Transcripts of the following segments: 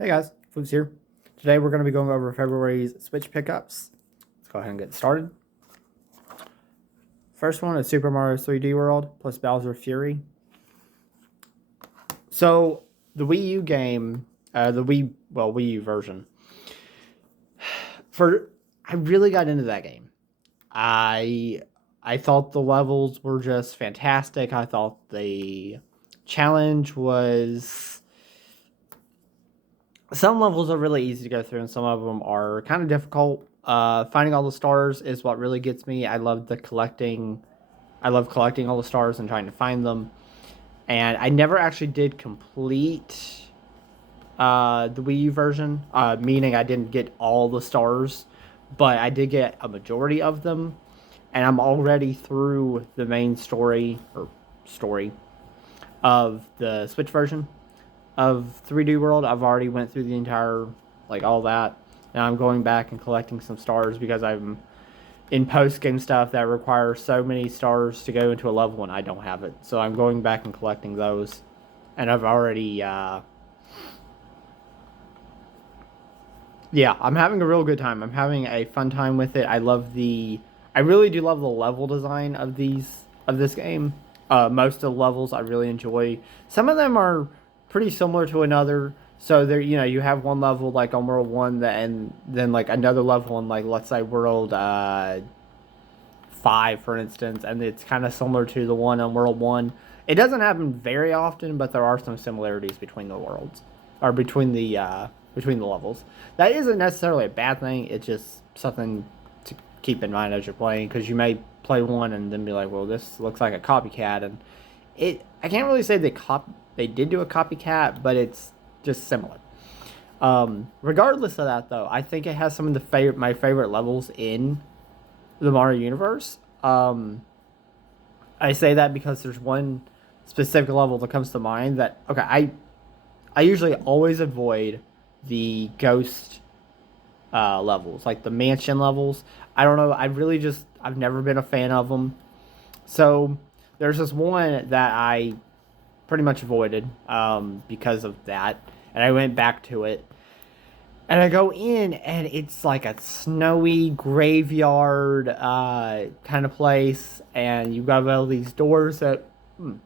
Hey guys, Floopes here. Today we're going to be going over February's Switch pickups. Let's go ahead and get started. First one is Super Mario 3D World plus Bowser Fury. So the Wii U game, Wii U version. I really got into that game. I thought the levels were just fantastic. I thought the challenge was. Some levels are really easy to go through, and some of them are kind of difficult. Finding all the stars is what really gets me. I love collecting all the stars and trying to find them. And I never actually did complete the Wii U version, meaning I didn't get all the stars, but I did get a majority of them. And I'm already through the main story of the Switch version of 3D World. I've already went through the entire, all that. Now I'm going back and collecting some stars because I'm in post-game stuff that requires so many stars to go into a level and I don't have it. So I'm going back and collecting those. And I've already, I'm having a real good time. I'm having a fun time with it. I really do love the level design of this game. Most of the levels I really enjoy. Some of them are pretty similar to another. So there, you have one level like on World 1 and then like another level on let's say World 5, for instance, and it's kind of similar to the one on World 1. It doesn't happen very often, but there are some similarities between the worlds or between the levels. That isn't necessarily a bad thing. It's just something to keep in mind as you're playing, because you may play one and then be like, well, this looks like a copycat, and I can't really say they did do a copycat, but it's just similar. Regardless of that, though, I think it has some of my favorite levels in the Mario universe. I say that because there's one specific level that comes to mind that, okay, I usually always avoid the ghost levels, like the mansion levels. I don't know, I've never been a fan of them. So there's this one that I pretty much avoided because of that, and I went back to it, and I go in, and it's like a snowy graveyard kind of place, and you have all these doors that you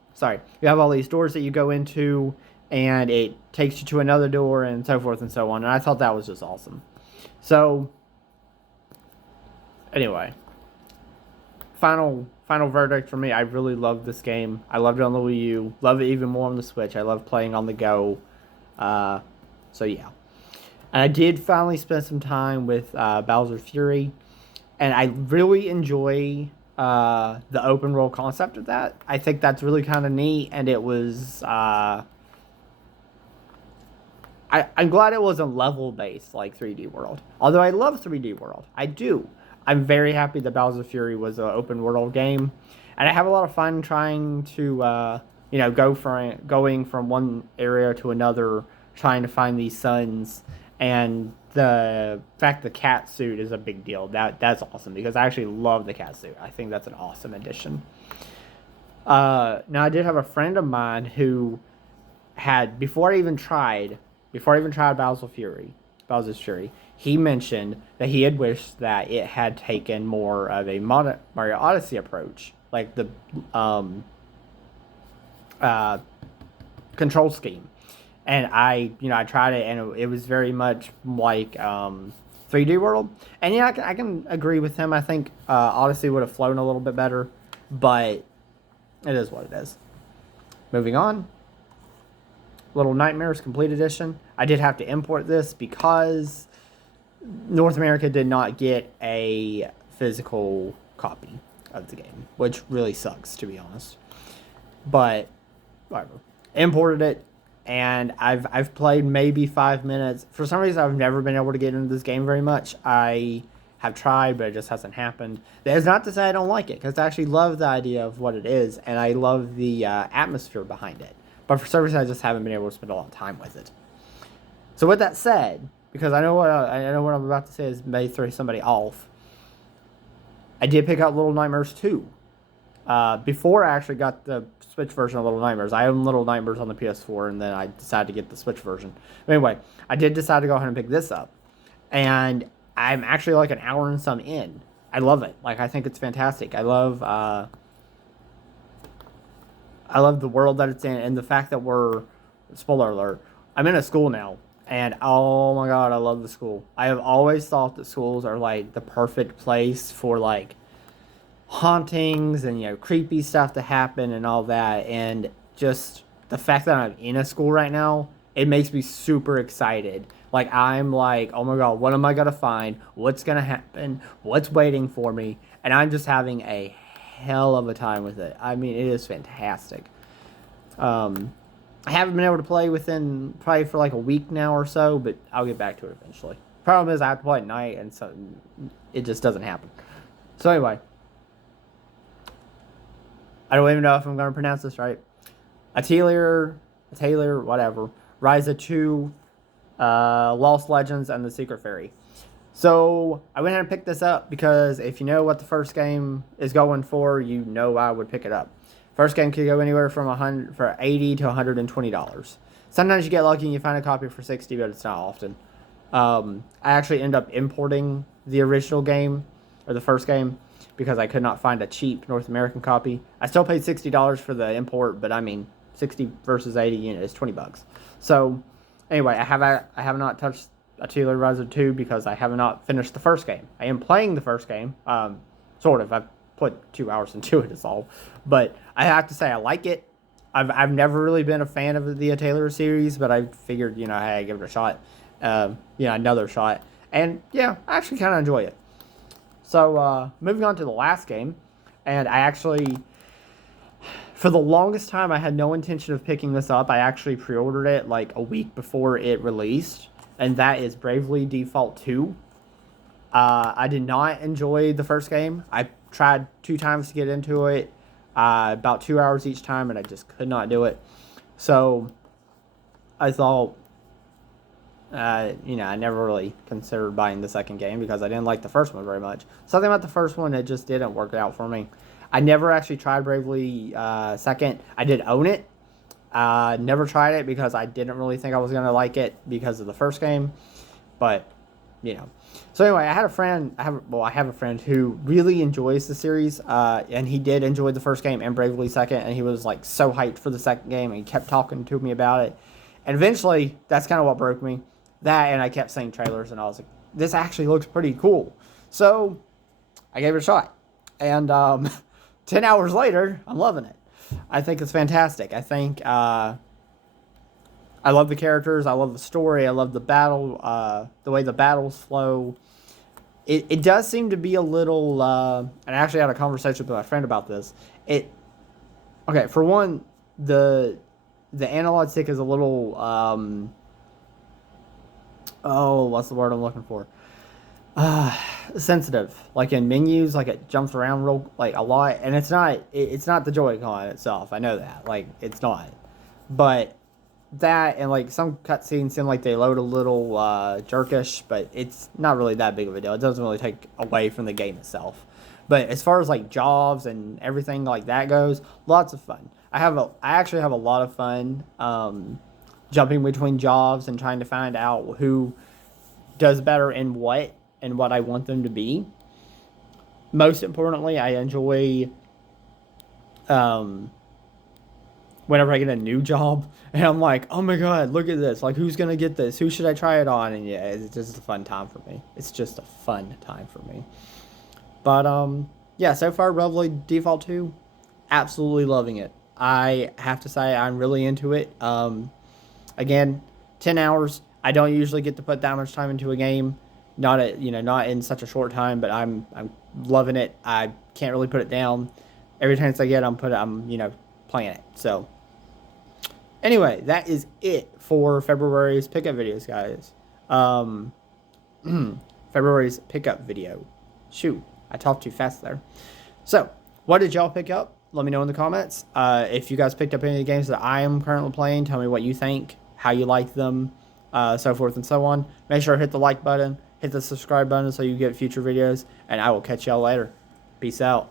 go into, and it takes you to another door, and so forth and so on. And I thought that was just awesome. So anyway, final verdict for me, I really love this game. I loved it on the Wii U. Love it even more on the Switch. I love playing on the go. So yeah. And I did finally spend some time with Bowser Fury. And I really enjoy the open world concept of that. I think that's really kind of neat. And it was... I'm glad it wasn't level-based like 3D World. Although I love 3D World. I do. I'm very happy that Bowser Fury was an open world game, and I have a lot of fun trying to, going from one area to another, trying to find these suns. And the fact the cat suit is a big deal. That's awesome, because I actually love the cat suit. I think that's an awesome addition. Now I did have a friend of mine who had before I even tried Bowser's Fury, he mentioned that he had wished that it had taken more of a Mario Odyssey approach, like the control scheme. And I tried it, and it was very much like 3D World. And yeah, I can agree with him. I think Odyssey would have flown a little bit better, but it is what it is. Moving on. Little Nightmares Complete Edition. I did have to import this because North America did not get a physical copy of the game, which really sucks, to be honest. But whatever. Imported it, and I've played maybe 5 minutes. For some reason, I've never been able to get into this game very much. I have tried, but it just hasn't happened. That's not to say I don't like it, because I actually love the idea of what it is, and I love the atmosphere behind it. But for some reason, I just haven't been able to spend a lot of time with it. So with that said, because I know what I'm about to say is may throw somebody off, I did pick out Little Nightmares 2. before I actually got the Switch version of Little Nightmares. I own Little Nightmares on the PS4, and then I decided to get the Switch version. But anyway, I did decide to go ahead and pick this up, and I'm actually like an hour and some in. I love it. Like, I think it's fantastic. I love the world that it's in, and the fact that spoiler alert, I'm in a school now, and oh my god, I love the school. I have always thought that schools are like the perfect place for like hauntings and creepy stuff to happen and all that, and just the fact that I'm in a school right now, it makes me super excited. Like, I'm like, oh my god, what am I gonna find? What's gonna happen? What's waiting for me? And I'm just having a hell of a time with it. I mean, it is fantastic. I haven't been able to play within probably for like a week now or so, but I'll get back to it eventually. Problem is I have to play at night, and so it just doesn't happen. So anyway, I don't even know if I'm going to pronounce this right. Atelier, whatever. Rise of 2, Lost Legends, and the Secret Fairy. So I went ahead and picked this up because if you know what the first game is going for, you know I would pick it up. First game could go anywhere from $80 to $120. Sometimes you get lucky and you find a copy for $60, but it's not often. I actually ended up importing the original game, or the first game, because I could not find a cheap North American copy. I still paid $60 for the import, but I mean, 60 versus 80 is $20. So anyway, I have not touched Atelier Rise of 2 because I have not finished the first game. I am playing the first game, sort of. I've put 2 hours into it is all, but I have to say I like it. I've never really been a fan of the Taylor series, but I figured hey, I'd give it a shot, another shot, and yeah, I actually kind of enjoy it. So moving on to the last game, and I actually, for the longest time, I had no intention of picking this up. I actually pre-ordered it like a week before it released, and that is Bravely Default 2. I did not enjoy the first game. I tried 2 times to get into it, about 2 hours each time, and I just could not do it. So I thought, I never really considered buying the second game because I didn't like the first one very much. Something about the first one, it just didn't work out for me. I never actually tried Bravely second. I did own it. Never tried it because I didn't really think I was going to like it because of the first game. But, So anyway, I have a friend who really enjoys the series, and he did enjoy the first game and Bravely second, and he was like so hyped for the second game, and he kept talking to me about it. And eventually, that's kind of what broke me. That, and I kept seeing trailers, and I was like, this actually looks pretty cool. So I gave it a shot. And 10 hours later, I'm loving it. I think it's fantastic. I think I love the characters. I love the story. I love the battle, the way the battles flow. It does seem to be a little, and I actually had a conversation with my friend about this. Okay, for one, the analog stick is a little, what's the word I'm looking for? Sensitive. Like in menus, like it jumps around a lot, and it's not the Joy-Con itself. I know that, like, it's not, but that and like some cutscenes seem like they load a little jerkish, but it's not really that big of a deal. It doesn't really take away from the game itself. But as far as like jobs and everything like that goes, lots of fun. I actually have a lot of fun jumping between jobs and trying to find out who does better in what and what I want them to be. Most importantly, I enjoy whenever I get a new job and I'm like, oh my god, look at this. Like, who's going to get this? Who should I try it on? And yeah, it's just a fun time for me. It's just a fun time for me. But, yeah, so far, Bravely Default 2, absolutely loving it. I have to say I'm really into it. Again, 10 hours. I don't usually get to put that much time into a game. Not in such a short time, but I'm loving it. I can't really put it down. Every chance I get, I'm playing it. So anyway, that is it for February's pickup videos, guys. February's pickup video. Shoot, I talked too fast there. So, what did y'all pick up? Let me know in the comments. If you guys picked up any of the games that I am currently playing, tell me what you think, how you like them, so forth and so on. Make sure to hit the like button, hit the subscribe button so you get future videos, and I will catch y'all later. Peace out.